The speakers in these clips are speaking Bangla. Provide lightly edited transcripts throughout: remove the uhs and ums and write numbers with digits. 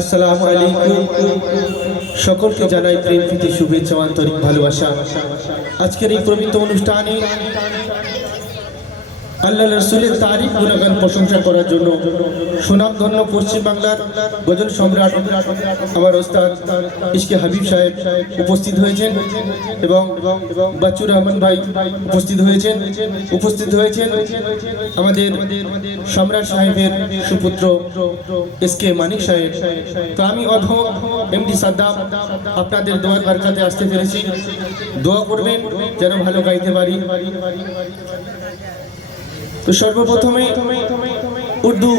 আসসালামু আলাইকুম। সকলকে জানাই প্রেম প্রীতি শুভেচ্ছা আন্তরিক ভালোবাসা। আজকের এই পবিত্র অনুষ্ঠানে আল্লাহ রাসূলের তারিফ গুণগান প্রশংসা করার জন্য সুনামধন্য পশ্চিম বাংলার গজল সম্রাট আমার ওস্তাদ ইশকে হাবিব সাহেব উপস্থিত হয়েছেন এবং বাচ্চুর রহমান ভাই উপস্থিত হয়েছেন আমাদের সম্রাট সাহেবের সুপুত্র এসকে মানিক সাহেব। তো আমি অধম এমডি সাদ্দাম আপনাদের দোয়ার বরকতে আসতে পেরেছি। দোয়া করবেন যেন ভালো গাইতে পারি। তো সর্বপ্রথমে উর্দু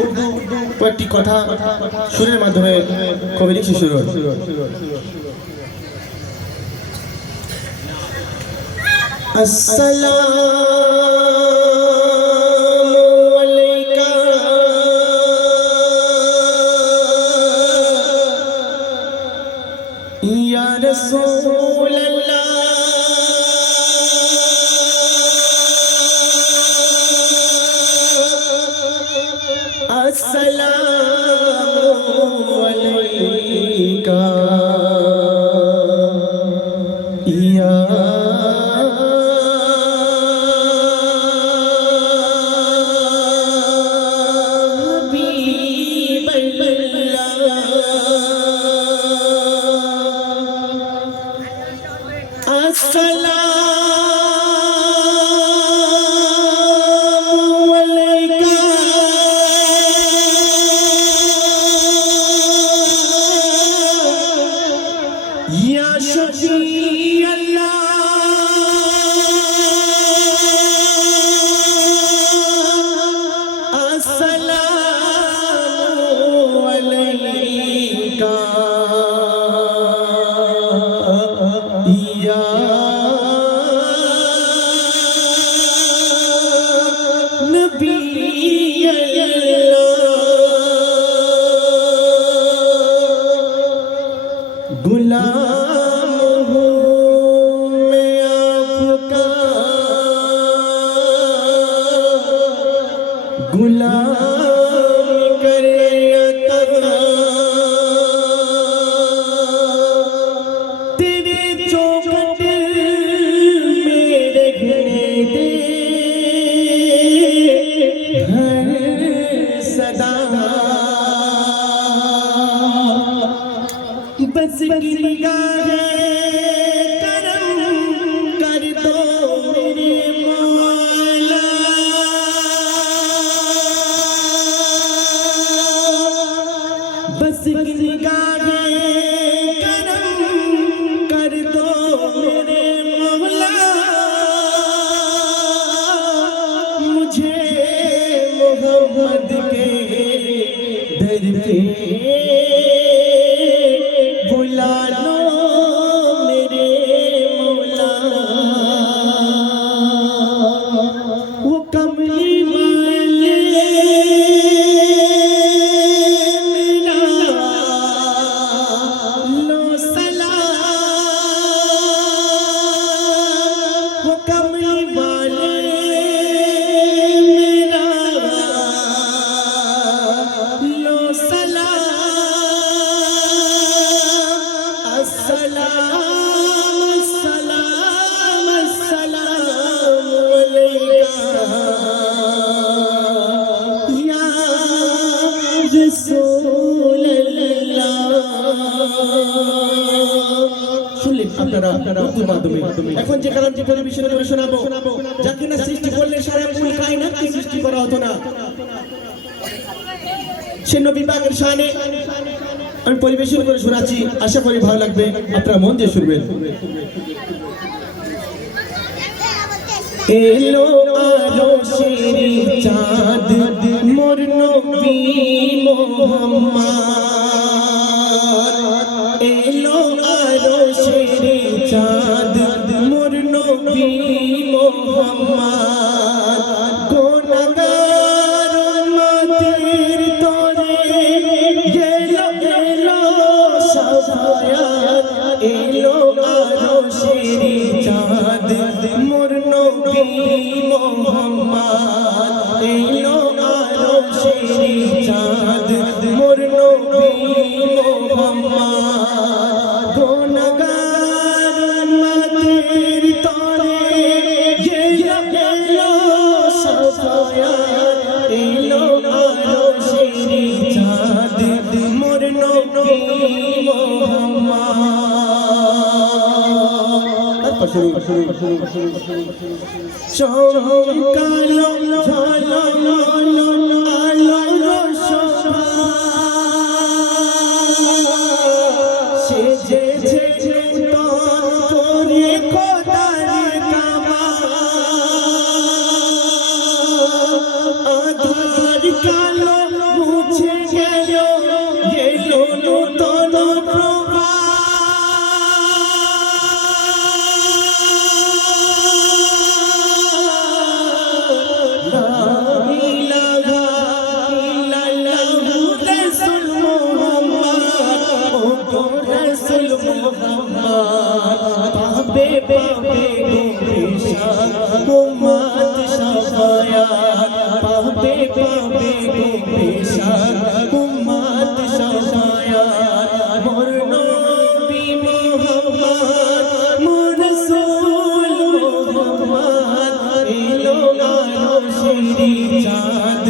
কয়েকটি কথা সুরের মাধ্যমে কবি লিখছি শুরু। আসসালামু আলাইকা ইয়া রাসূলুল্লাহ Assalamu alayka ya Habiballah. Assalamu Ya Shafi Allah, Assalamu alayka Ya Nabi Allah. गुलाम हूँ मैं आपका, गुलाम करे अता तेरे चौखट में रखने दे हर सदा बस निगाहें करम कर दो मेरे मौला, बस निगाहें करम कर दो मेरे मौला, मुझे मोहम्मद के दर पे बुला लो मेरे मौला। वो कमली वाले मेरा लो सलाम, वो कमली वाले मेरा लो सलाम। अस्सलाम अस्सलाम अस्सलाम अलैका या রাসূলুল্লাহ। শুনলেন আপনারা উর্দুর মাধ্যমে। এখন যে কালামটি পরিবেশন করে শোনাবো, যাকে না সৃষ্টি করলে সারা কুল কায়নাতকে সৃষ্টি করা হতো না, সে নবী পাকের শানে আমি পরিবেশন করে শোনাচ্ছি। আশা করি ভালো লাগবে, আপনারা মন দিয়ে শুনবেন। এলো আরশের চাঁদ মোর নবী মুহাম্মদ, এলো আরশের চাঁদ মোর নবী মুহাম্মদ, গুনাহগার উম্মতের তোরে এলো এলো সাফায়াত, এলো আরশের চাঁদ চমকালো ঝলমলো আলোর শোভা সেজেছে নূতন করে খোদার কামা আধার কালো মুছে গেল এলো নূতন প্রভা উম্মত শাফায়াত পাবে পাবে গো পেশান উম্মত শাফায়াত মোর নবী মুহাম্মদ মোর রাসূল মুহাম্মদ এলো আরশেরি চাঁদ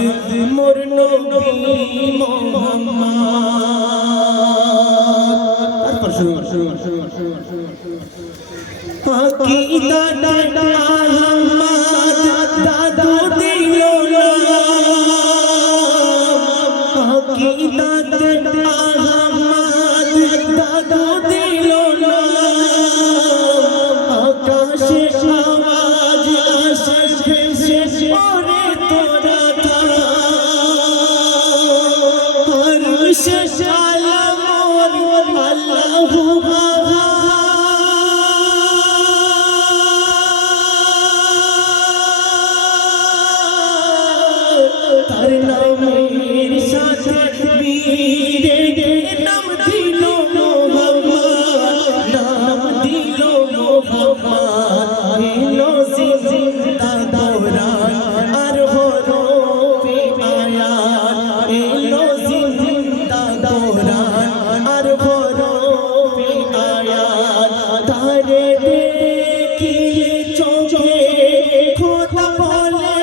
মোর নবী মুহাম্মদ তারপর শুরু আকিদাত আহমদ দাদু দিল আকিদাত আহমদ দাদু দিল আকাশে আওয়াজ আসে ভেসে পড়ে তোরা আরশে আলম আল্লাহু তার নামের সাথে বীরে নাম দিল মোহাম্মদ নাম দিল মোহাম্মদ এলো জিন্দা দৌরান আর হরফে আয়াত এলো জিন্দা দৌরান আর হরফে আয়াত তারে দেখিলে চোখে খোদা বলে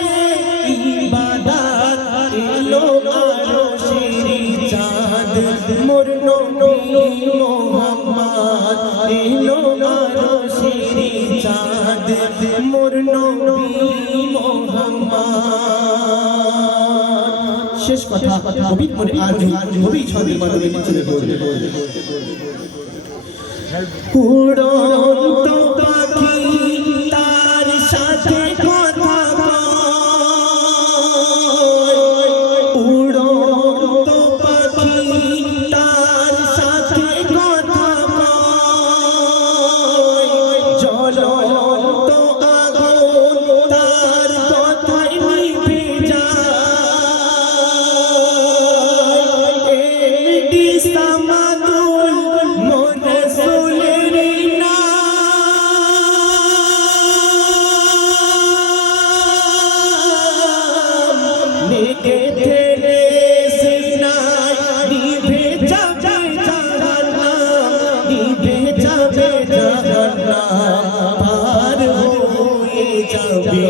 ইবাদত এলো আরশেরি চাঁদ মোর নবী মুহাম্মদ এলো আরশেরি চাঁদ মোর নবী মুহাম্মদ শেষ কথা কবি পরে আর কবি ছবি মাধ্যমে চলে বলবে উড়ন্ত পাখি তার সাথে কথা উড়ন্ত পাখি তার সাথে কথা জ্বলন্ত আগুন তার কথায় নিভে যায় এটি সামাদুল মোর রাসূলের নাম লেগে তেরে সিনায় নিভে যাবে জাহান্নাম নিভে যাবে জাহান্নাম পার হয়ে যাবে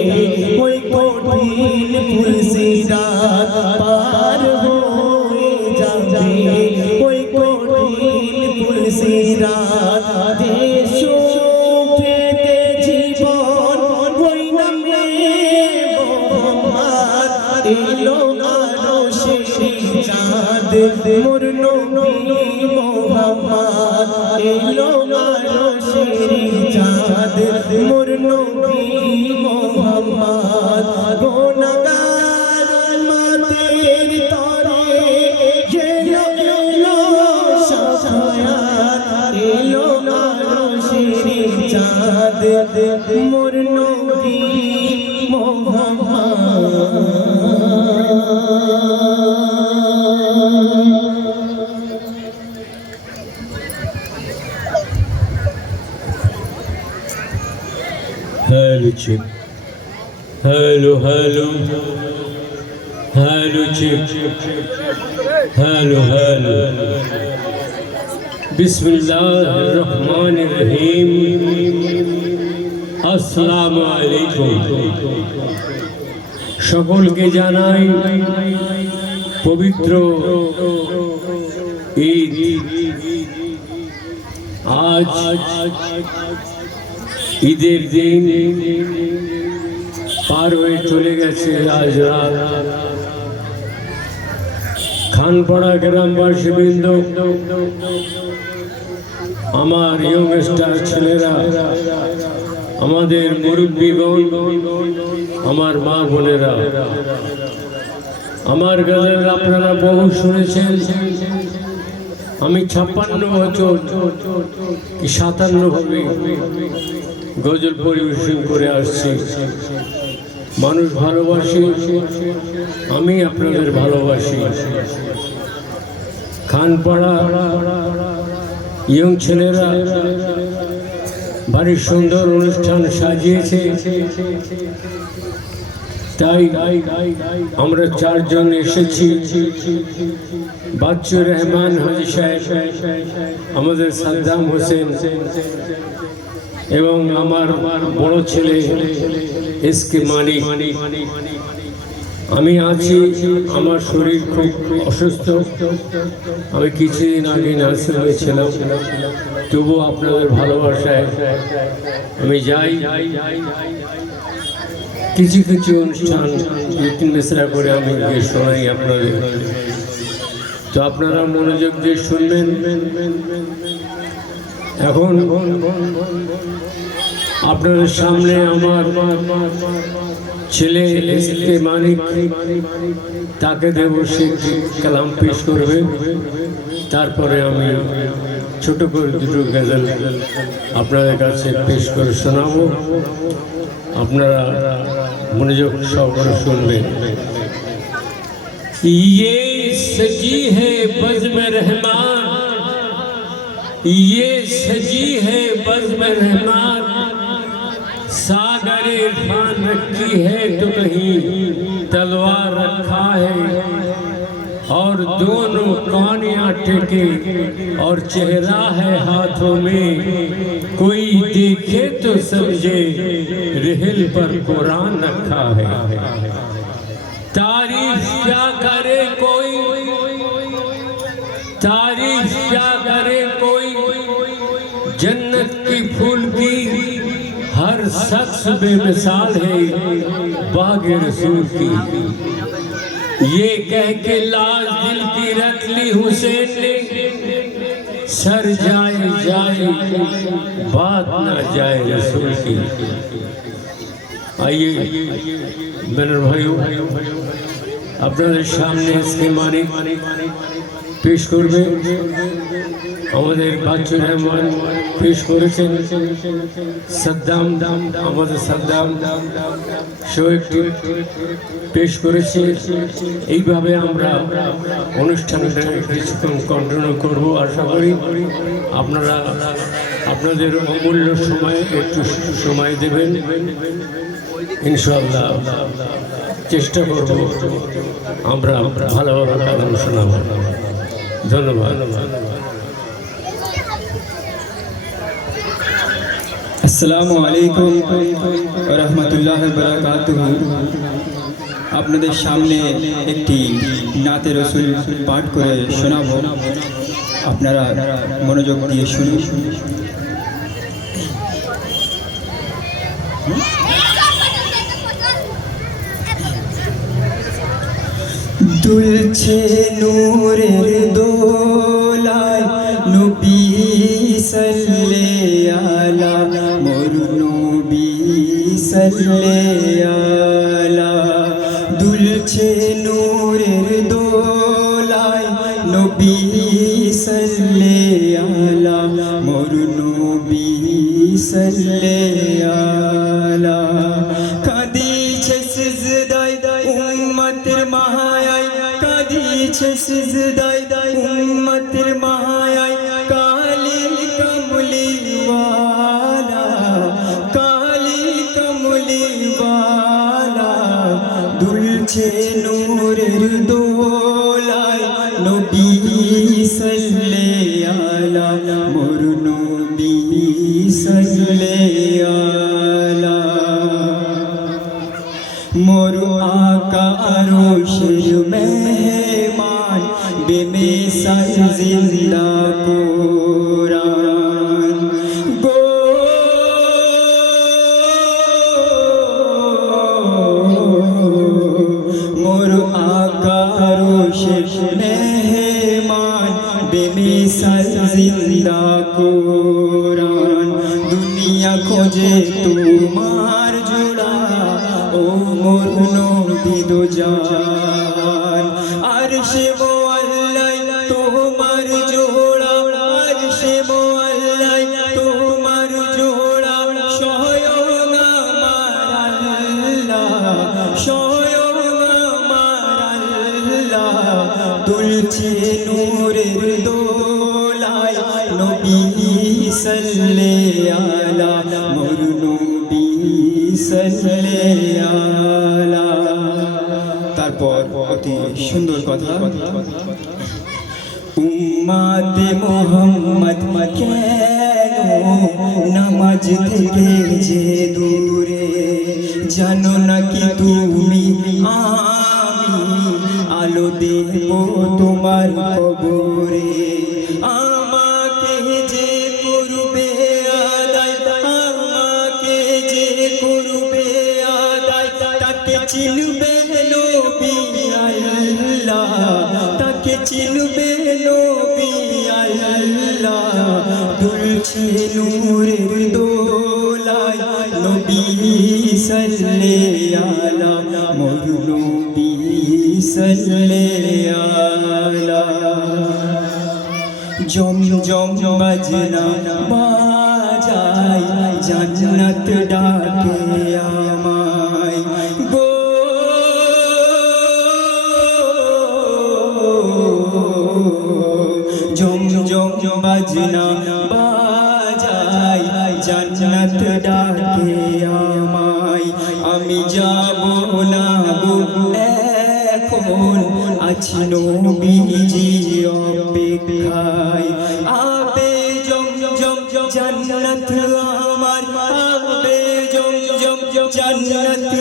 ওই কঠিন ফুলসিরাত পার হয়ে যাবে ওই কঠিন ফুলসিরাত দেশ পেতে জীবন ওই নামে মোহাম্মদ এলো আরশেরি চাঁদ মোর নবী মুহাম্মদ এলো আরশেরি চাঁদ মোর নবী মুহাম্মদ গুনাহগার উম্মতের তরে এলো শাফায়াত এলো আরশেরি চাঁদ মোর নবী Hello chick. Hello, hello. Hello chick. Hello, hello. Bismillahirrahmanirrahim. Assalamu alaikum. সকলকে জানাই পবিত্র ঈদ। আজ ঈদের দিন পার হয়ে চলে গেছে আজ রাত। খানপাড়া গ্রামবাসী বৃন্দ, আমার ইয়ংস্টার ছেলেরা, আমাদের মুরব্বীগণ, আমার মা বোনেরা, আমার গজল আপনারা বহু শুনেছেন। আমি 56 বছর কি 57 হবে গজল পরিবেশন করে আসছি। মানুষ ভালোবাসি, আমি আপনাদের ভালোবাসি। খানপাড়া ইয়ং ছেলেরা ভারী সুন্দর অনুষ্ঠান সাজিয়েছে, তাই আমরা 4 জন এসেছি। বাচ্চুর রহমান হাজি সাহেব, আমাদের সাদ্দাম হোসেন এবং আমার বড় ছেলে এসকে মানিক। আমি আছি, আমার শরীর খুব অসুস্থ। আমি কিছুদিন আগে নার্সিং হয়েছিলাম, তবু আপনাদের ভালোবাসায় আমি যাই। কিছু কিছু অনুষ্ঠান 2-3 মিসরা করে আমি গিয়ে শোনাই আপনাদের, তো আপনারা মনোযোগ দিয়ে শুনবেন। এখন আপনাদের সামনে আমার ছেলে এসকে মানিক, তাকে দেব, সে কালাম পেশ করবে। তারপরে আমি ছোট করে 2টো গজল আপনাদের কাছে পেশ করে শোনাবো, আপনারা মনোযোগ সহকারে শুনবেন। ये सजी है बज़्म रहमान, ये सजी है बज़्म रहमान, सागर इरफान रखी है तो कहीं तलवार रखा है, और दोनों कानियाँ टेके और चेहरा है हाथों में, कोई देखे तो समझे रहल पर कुरान रखा है। तारीफ क्या करे कोई, तारीफ क्या करे कोई, जन्नत की फूल की हर शख्स बेमिसाल है बाग़े रसूल की। ये कह के लाज दिल की रख ली हुसैन ने, सर जाए जाए बात ना जाए रसूल की। आइए मेरे भाइयों, আপনাদের সামনে এসকে মানিক পেশ করবে। আমাদের বাচ্চুর রহমান পেশ করেছেন, সাদ্দাম আমাদের সাদ্দাম শোয়েকটি পেশ করেছে। এইভাবে আমরা অনুষ্ঠানটা কিছুক্ষণ কন্টিনিউ করবো। আশা করি আপনারা আপনাদের অমূল্য সময় একটু সময় দেবেন, ইনশাআল্লাহ চেষ্টা করব আমরা ভালোভাবে কালাম শোনাবো। ধন্যবাদ। আসসালামু আলাইকুম ওয়া রাহমাতুল্লাহি ওয়া বারাকাতুহু। আপনাদের সামনে একটি নাতে রসুল পাঠ করে শোনাবো, আপনারা মনোযোগ দিয়ে শুনুন। দুলছে নূরের দোলায় নবী সাল্লাল্লাহু আলা, মোর নবী সাল্লাল্লাহু আলা। দুলছে নূরের দোলায় নবী সাল্লাল্লাহু আলা, মোর নবী সাল্লাল্লাহু আলা। কাঁদিছে সিজদায় উম্মতের মাহায়, কাঁদিছে সিজদায় উম্মতের মাহায়, কালিল কমলিওয়ালা, কালিল কমলিওয়ালা। দুলছে নূরের দোলায় নবী সাল্লাল্লাহু আলা, মোর নবী সাল্লাল্লাহু আলা। মোর আকা আরশের মেহমান, বেমিসাল জিন্দা কুরআন। গোল ও মোর নবী দো জান আরশে মোয়াল্লাই তোমার জোড়া আরশে মোয়াল্লাই তোমার জোড়া স্বয়ং আমার আল্লাহ স্বয়ং আমার আল্লাহ দুলছে নূরের দোলায় নবী সাল্লে আলা মোর নবী সাল্লে আলা। তারপর অতি সুন্দর কথা, উম্মাতে মুহাম্মদ কেন নামাজ থেকে যে দূরে, জানো না কি তুমি আমি আলো দেব তোমার কবরে। আমাকে যে করবে আদায়, আমাকে যে করবে আদায়, তাকে চিনবে নবী আল্লাহ, তাকে চিনবে নবী আল্লাহ। দুলছে নূরের দোলায় নবী সাল্লে আলা মোর নবী সাল্লে আলা। জম জম বাজনা বাজায় জান্নাত ডাকে আমায় গো, জম জম বাজনা বাজায় জান্নাত ডাকে আমায়। আমি যাব না গো এখন আছি নবীজি অপেক্ষায়। আবে জম জম জান্নাত আমার, আবে জম জম জান্নাত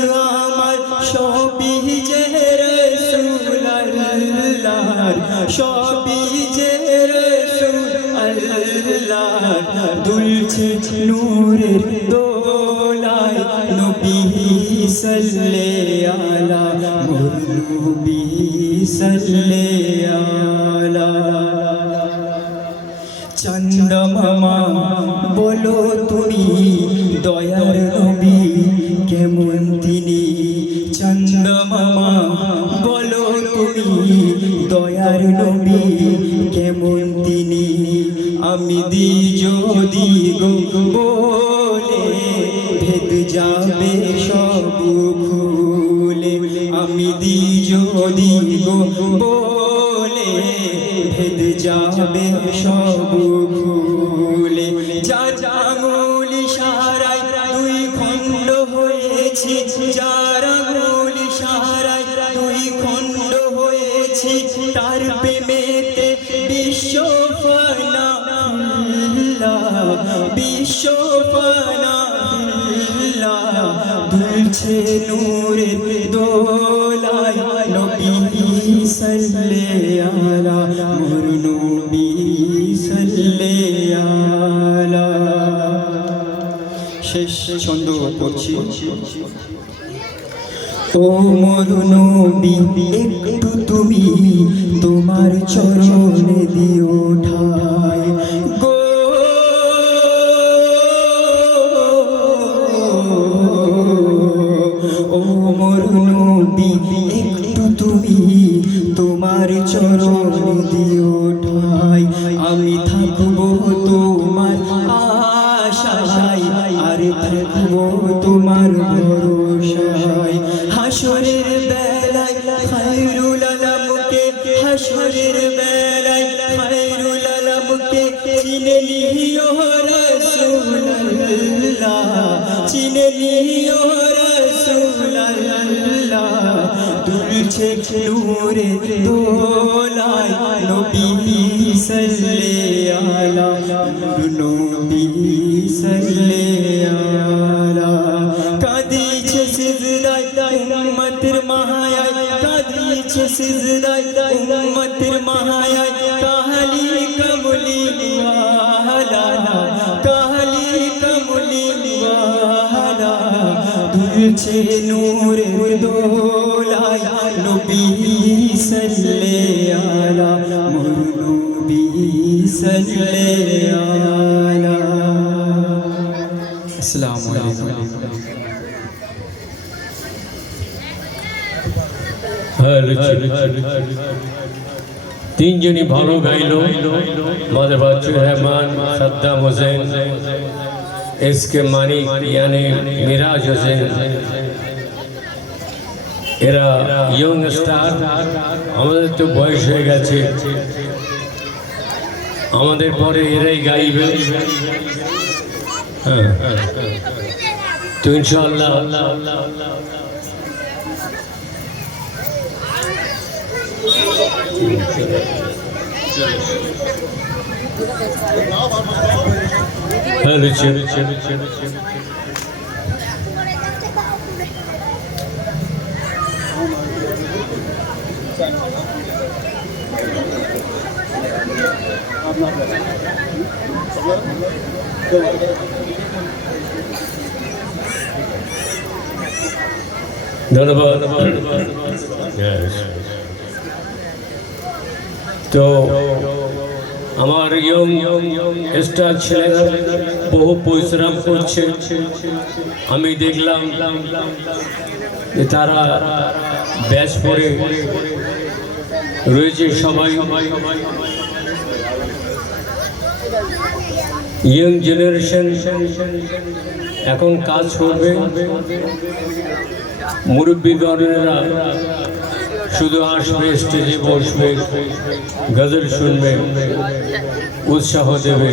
আমার, সবই যে রাসূল আল্লাহর, সবই যে রাসূল আল্লাহর। দুলছে নূরের দোলায় নবী সাল্লে আলা মোর নবী সাল্লে আলা। চন্দ্রমামা বলো তুমি দয়ার নবী কেমন তিনি, চন্দ্রমামা বলো তুমি দয়ার নবী কেমন তিনি। আমি যদি গো বলে ভেদ যাবে সব খুলে, আমি যদি গো বলে ভেদ যাবে সব খুলে। যার আঙুল ইশারায় দুই খণ্ড হয়েছি, যার আঙুল ইশারায় দুই খণ্ড হয়েছি, তার প্রেমেতে বিশ্ব ফানা বিশ্ব ফানা। দুলছে নূরের দোলায় নবী সাল্লে আলা মোর নবী সাল্লে আলা। শেষ ছন্দ পড়ছি। ও মোর নবী একটু তুমি তোমার চরণে দিও ঠাই গো, ও মোর নবী একটু তুমি তোমার চরণে দিও ঠাই। আমি থাকবো তোমার আশায় আর থাকবো তোমার ভরসায়। হাসরের বেলায় খায়রুল আলমকে, হাসরের বেলায় খায়রুল আলমকে চিনে নিও রাসূলুল্লাহ, চিনে নিও রাসূলুল্লাহ। দুলছে নূরের দোলায় নবী সাল্লে আলা নবী সাল্লে আলা। কাঁদিছে সিজদায় উম্মতের মাহায়ায়, কাঁদিছে সিজদায় উম্মতের মাহায়ায়। কাহালি কমলি ওয়ালা, কাহালি কমলি ওয়ালা। দুলছে নূরের দোলায় নবী সাল্লে আলা মোর নবী সাল্লে আলা। আসসালামু আলাইকুম। তিনজনই ভালো গাইল, আমাদের বাচ্চু রহমান, সাদ্দাম হোসেন, এসকে মানিক ইয়ানি মিরাজ হোসেন, এরা ইয়ং স্টার। আমাদের তো বয়স হয়ে গেছে, আমাদের পরে এরাই গাইবে। হ্যাঁ, তো ইনশাআল্লাহ ধন্যবাদ। তো আমার ইয়ং স্টার ছেলেরা বহু পরিশ্রম করছে, আমি দেখলাম যে তারা ব্যাচ পরে রয়েছে। সবাই ইয়ং জেনারেশন এখন কাজ করবে, মুরব্বীগণেরা শুধু আসবে, স্টেজে বসবে, গজল শুনবে, উৎসাহ দেবে।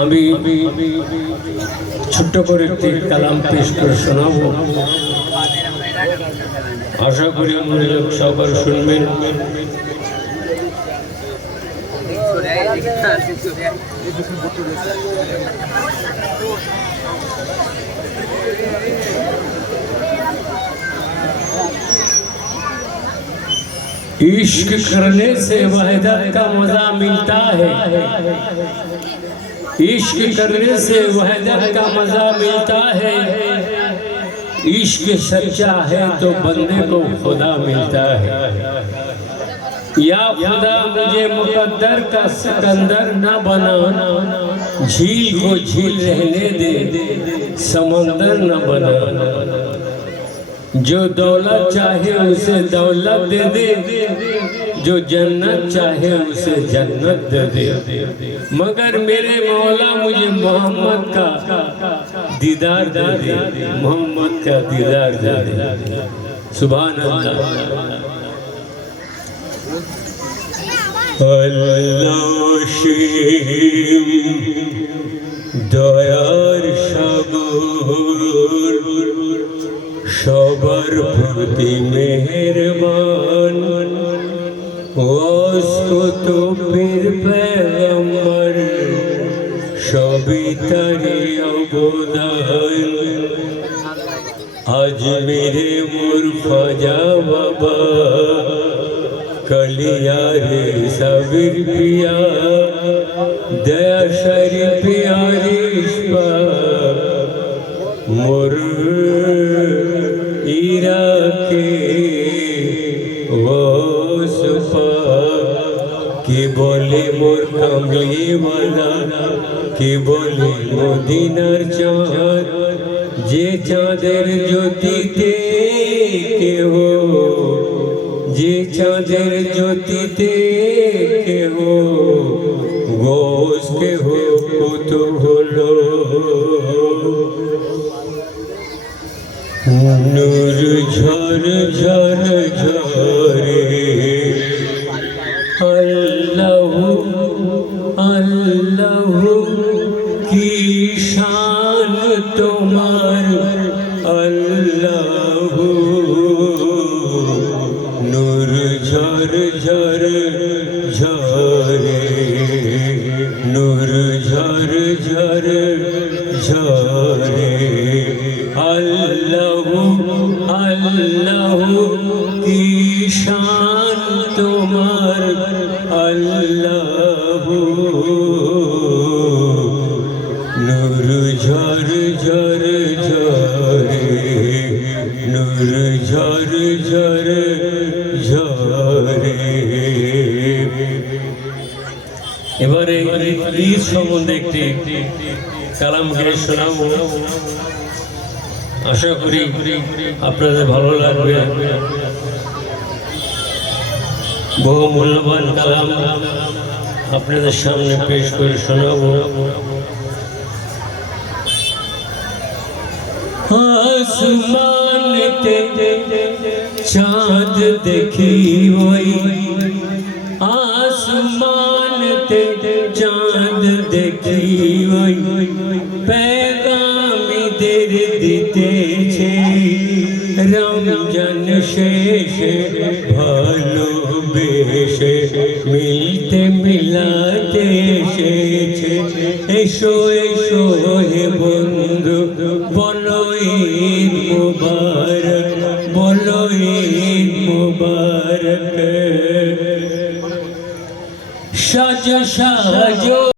আমি ছোট্ট করে একটি কালাম পেশ করে শোনাবো, আশা করি মনোযোগ সবার শুনবেন। इश्क करने से वहदत का मजा मिलता है, इश्क करने से वहदत का मजा मिलता है, इश्क सच्चा है तो बंदे को खुदा मिलता है। या खुदा मुझे मुकद्दर का सिकंदर न बना, झील को झील रहने दे, समंदर न बना। जो दौलत चाहे उसे दौलत दे दे, जो जन्नत चाहे उसे जन्नत दे दे, मगर मेरे मौला मुझे मोहम्मद का दीदार दे दे, मोहम्मद का दीदार दे दे। सुभान अल्लाह। দয়ার সাগর সবার প্রতি মেহেরবান, ওয়াসতো পীর পেগম্বর সবই তারি অবদান। আজ মেরে মোর খাজা বাবা कलिया रे सबीर पिया, दया शरी प्यारिश मोर ईरा के वो सुपा के बोले मोर कमली वाला, के बोले मदीनार चाँद, जे चाँदेर ज्योतिते के हो, যে চাঁদের জ্যোতিতে কেহ গোস কেহ কত হলো। নূর ঝর ঝর ঝরে আল্লাহ আল্লাহ কি শান তোমার আল্লাহ। নূর ঝর ঝর ঝরে, নূর ঝর ঝর ঝরে আল্লাহ আল্লাহ কি শান তোমার আল্লাহ। নূর ঝর ঝর ঝরে, নূর ঝর ঝর ঝরে। এবারে ঈদ সম্বন্ধে একটি কালাম গেয়ে শোনাবো। আশা করি আপনাদের ভালো লাগবে। বহু মূল্যবান কালাম আপনাদের সামনে পেশ করে শোনাবো। আসমানেতে চাঁদ দেখি ওই, আসমানেতে চাঁদ দেখি ওই, পেগামীদের দিতেছে রমজান শেষে ভালোবেসে, মিলতে মিলাতে এসেছে। এসো এসো হে বন্ধু, বলো ঈদ মুবারক, বলো ঈদ মুবারক। সাজো সাজো